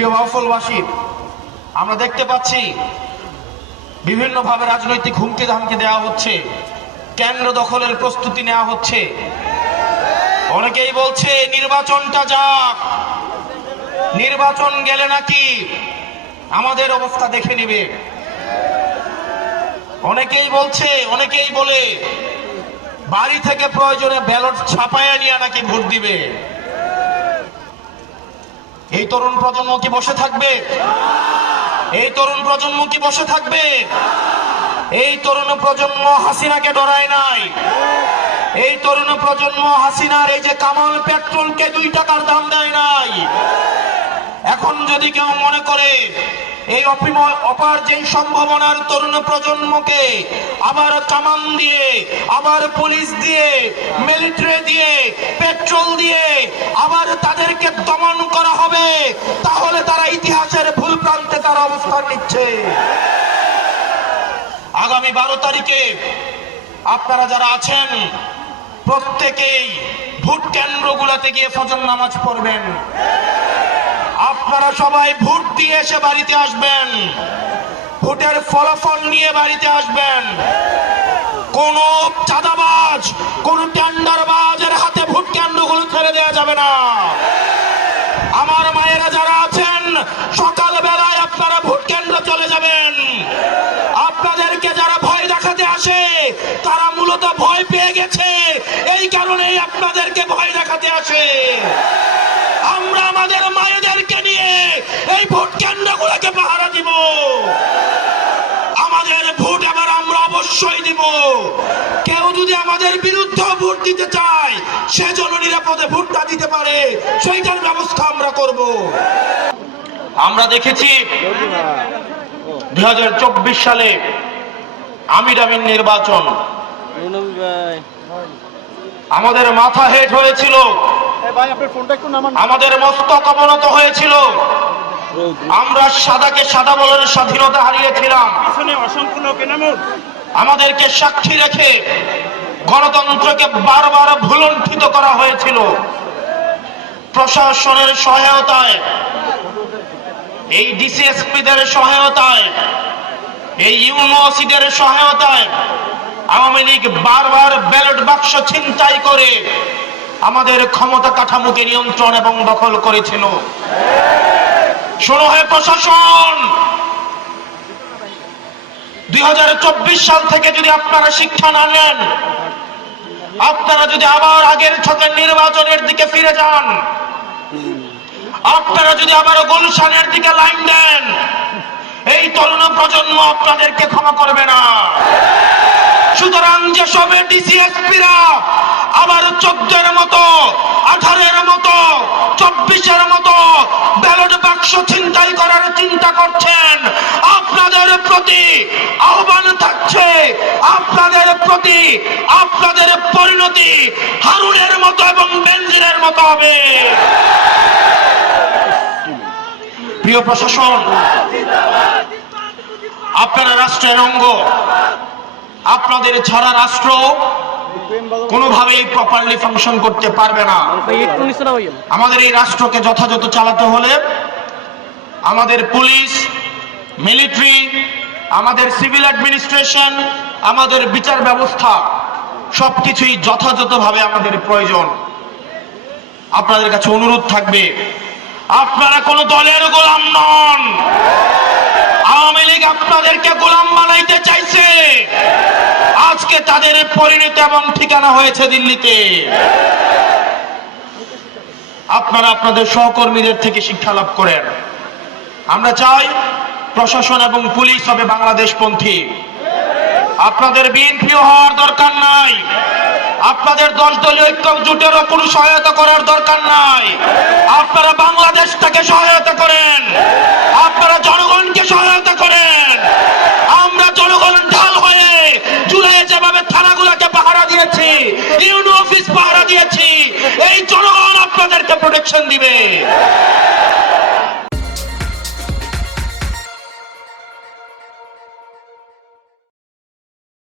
প্রিয় বাউফলবাসী, আমরা দেখতে পাচ্ছি বিভিন্নভাবে রাজনৈতিক হুমকি ধামকি দেওয়া হচ্ছে, কেন্দ্র দখলের প্রস্তুতি নেওয়া হচ্ছে। অনেকেই বলছে নির্বাচনটা যাক, নির্বাচন গেলে নাকি আমাদের অবস্থা দেখে নিবে। অনেকেই বলে বাড়ি থেকে প্রয়োজনে ব্যালট ছাপায়া নিয়ে নাকি ভোট দিবে। এই তরুণ প্রজন্ম কি বসে থাকবে? এই তরুণ প্রজন্ম কি বসে থাকবে? এই তরুণ প্রজন্ম হাসিনাকে ডরায় নাই। এই তরুণ প্রজন্ম হাসিনার এই যে কামাল পেট্রোলকে 2 টাকার দাম দেয় নাই। এখন যদি কেউ মনে করে এই অপার যে সম্ভাবনার তরুণ প্রজন্মকে আবার কামান দিয়ে, আবার পুলিশ দিয়ে, মিলিটারি দিয়ে, পেট্রোল দিয়ে আবার তাদেরকে দমন করা হবে, তাহলে তারা ইতিহাসের ভুল প্রান্তে তারা অবস্থান নিচ্ছে। আগামী 12 তারিখে আপনারা যারা আছেন প্রত্যেকেই ভোট কেন্দ্রগুলোতে গিয়ে ফজর নামাজ পড়বেন। আপনারা সবাই ভোট দিয়ে এসে বাড়িতে আসবেন, ভোটের ফলাফল নিয়ে বাড়িতে আসবেন। কোন চাঁদাবাজ, কোন টেন্ডারবাজের হাতে ভোট কেন্দ্রগুলো ছেড়ে দেওয়া যাবে না। আমার মায়েরা যারা আছেন সকালবেলায় আপনারা ভোট কেন্দ্র চলে যাবেন। আপনাদেরকে যারা ভয় দেখাতে আসে তারা মূলত ভয় পেয়ে গেছে, এই কারণেই আপনাদেরকে ভয় দেখাতে আসে। আমরা আমাদের মায়েদেরকে নিয়ে এই ভোট কেন্দ্রগুলোকে পাহারা দিব। আমাদের ভোট এবার আমরা অবশ্যই দিব। কেউ যদি আমাদের বিরুদ্ধে ভোট দিতে চায় সে যেন নিরাপদে ভোটটা দিতে পারে, সেইটার ব্যবস্থা আমরা করব। আমরা দেখেছি 2024 সালে আমির নির্বাচন, আমাদের মাথা হেট হয়েছিল, আমাদের মস্তক অবনত হয়েছিল। আমরা সাদাকে সাদা বলার স্বাধীনতা হারিয়েছিলাম। আমাদেরকে সাক্ষী রেখে গণতন্ত্রকে বারবার ভুলণ্ঠিত করা হয়েছিল। প্রশাসনের সহায়তায়, এই ডিসিএসপিদের সহায়তায়, এই ইউনিভার্সিটির সহায়তায় আওয়ামী লীগ বারবার ব্যালট বাক্স ছিনতাই করে আমাদের ক্ষমতা কাঠামোকে নিয়ন্ত্রণ এবং দখল করেছিল। শোনো হে প্রশাসন, 2024 সাল থেকে যদি আপনারা শিক্ষা না নেন, আপনারা যদি আবার আগের ছকের নির্বাচনের দিকে ফিরে যান, আপনারা যদি আবার গুলশানের দিকে লাইন দেন, এই তরুণ প্রজন্ম আপনাদেরকে ক্ষমা করবে না। সুতরাং যেসব ডিসিএসপিরা আবার 14-এর মতো, 18-এর মতো, 24-এর মতো ব্যালট বাক্স ছিনতাই করার চিন্তা করছেন, আপনাদের প্রতি আহ্বান থাকছে, আপনাদের প্রতি আপনাদের পরিণতি হারুনের মতো এবং বেনজিরের মতো হবে। প্রিয় প্রশাসন, আপনারা রাষ্ট্রের অঙ্গ, আপনাদের ছাড়া রাষ্ট্র কোনোভাবেই প্রপারলি ফাংশন করতে পারবে না। আমাদের এই রাষ্ট্রকে যথাযথ চালাতে হলে আমাদের পুলিশ, মিলিটারি, আমাদের সিভিল অ্যাডমিনিস্ট্রেশন, আমাদের বিচার ব্যবস্থা সবকিছুই যথাযথভাবে আমাদের প্রয়োজন। আপনাদের কাছে অনুরোধ থাকবে, আপনারা কোনো দলের গোলাম নন। আওয়ামী লীগ আপনাদেরকে গোলাম বানাইতে চাইছে, আজকে তাদের পরিণতি এবং ঠিকানা হয়েছে দিল্লিতে। আপনারা আপনাদের সহকর্মীদের থেকে শিক্ষা লাভ করেন। আমরা চাই প্রশাসন এবং পুলিশ হবে বাংলাদেশপন্থী। আপনাদের বিএনপি হওয়ার দরকার নাই, আপনাদের 10 দলীয় ঐক্য জোটেরও কোনো সহায়তা করার দরকার নাই। আপনারা বাংলাদেশটাকে সহায়তা করেন, আপনারা জনগণকে সহায়তা করেন। আমরা জনগণ ঢাল হয়ে জুলাইয়ে যেভাবে থানাগুলোকে পাহারা দিয়েছি, ইউনো অফিস পাহারা দিয়েছি, এই জনগণ আপনাদেরকে প্রোটেকশন দিবে।